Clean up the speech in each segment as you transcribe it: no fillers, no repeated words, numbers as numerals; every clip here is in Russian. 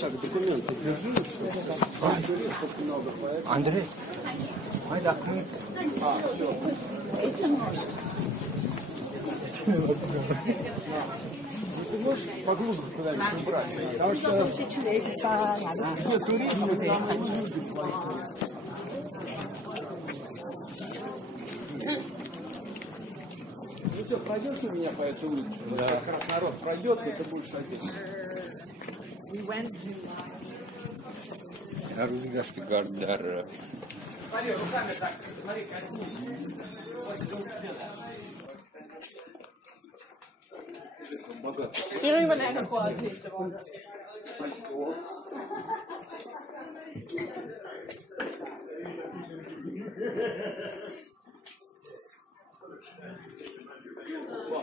так, документы держи. Андрей, айда. Ты можешь поглубже куда-нибудь убрать? Потому что туризм там люди. Ну что, пройдешь у меня по этой улице? Да. Как раз народ пройдет, и ты будешь ходить. Рузгашки Гардар. Смотри, руками так, смотри, коснись. Сирий var nærmere på at læse vores.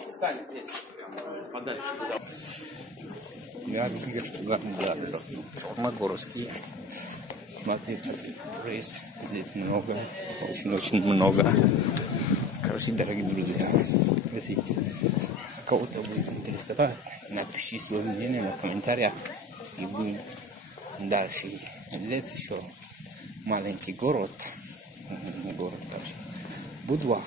Встань здесь, подальше. Я Рузгашки Гардар. Черногорский. Смотрите, рейс. Здесь много, очень-очень много. Короче, дорогие друзья, если кого-то будет интересовать, напишите свое мнение в комментариях и будем дальше. Здесь еще маленький город, короче, Будва.